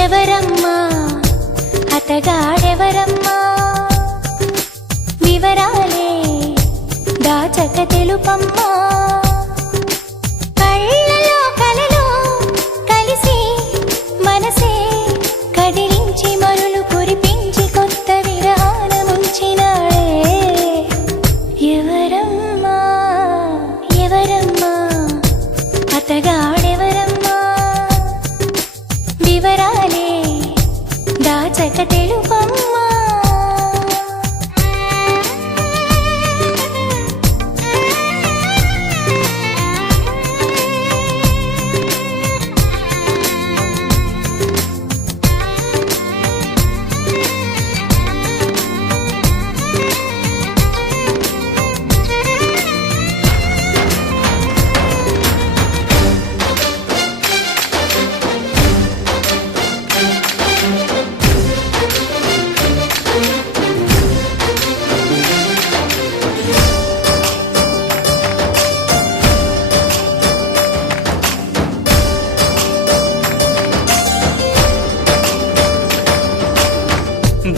ఎవరమ్మా అతగాడెవరమ్మా వివరాలే దాచక తెలుపమ్మా కళ్ళలో కలలో కలిసి మనసే కదిలించి మరులు కురిపించి కొత్త విరహాన ముంచినాడే ఎవరమ్మా ఎవరమ్మా అతగాడెవరమ్మా వివరాలే దాచక తెలుపమ్మా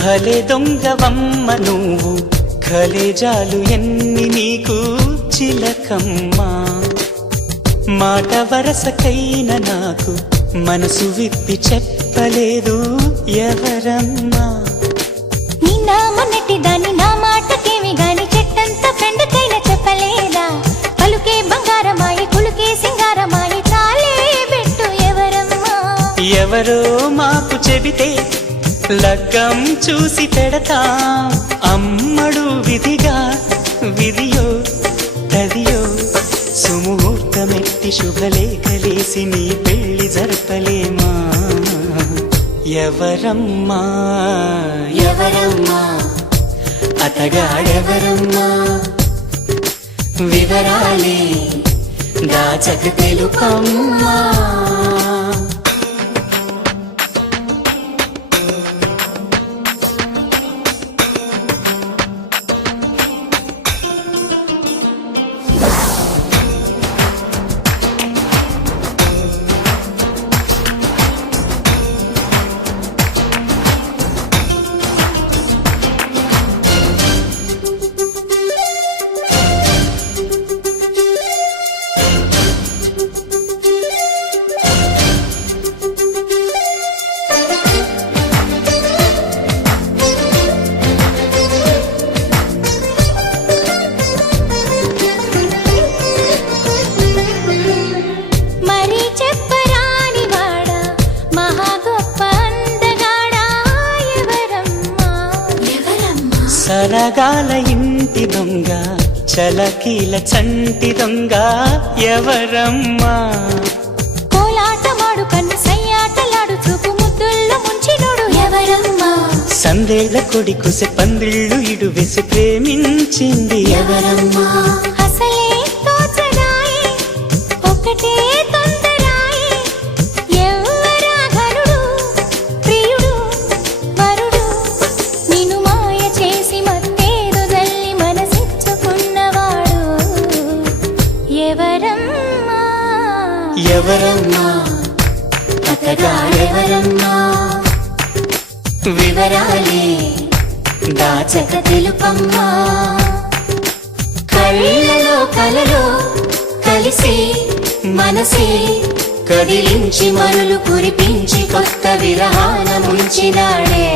భలే దొంగవమ్మ నువ్వు కలేజాలు ఎన్ని నీకు చిలకమ్మా మాట వరసకైన నాకు మనసు విప్పి చెప్పలేదు ఎవరమ్మా నిన్న మొన్నటి దాన్ని నా మాటకేమి గాని చెట్టంత ఫ్రెండ్కైనా చెప్పలేదా పలుకే బంగారమాయి కులుకే సింగారమాయి తాళే పెట్టు ఎవరమ్మా ఎవరో మాకు చెబితే లగ్గం చూసి పెడతా అమ్మడు విధిగా విధియో తదియో సుముహూర్తమెట్టి శుభలేఖలేసి నీ పెళ్లి జరపలేమా ఎవరమ్మా ఎవరమ్మా అతగాడెవరమ్మా వివరాలే దాచక తెలుపమ్మా సరగాల ఇంటి దొంగ చలకీల చంటి దొంగ ఎవరమ్మా కోలాటమాడు కన్ను సయ్యాటలాడు చూపు ముద్దుల్లో ముంచినోడు ఎవరమ్మా సందేళ్ల కొడి కుసె పందిళ్ళు ఇడు వేసి ప్రేమించింది ఎవరమ్మా అసలే తోచడాయి ఒకటే తొందరాయి ఎవరా ఘనుడు ప్రియుడు వరుడు నిన్ను మాయ చేసి మత్తేదో జల్లి మనసిచ్చుకున్నవాడు ఎవరమ్మా ఎవరమ్మా అతగాడెవరమ్మా వివరాలే దాచక తెలుపమ్మా కళ్ళలో కలలో కలిసి మనసే కదిలించి మరులు కురిపించి కొత్త విరహాన ముంచినాడే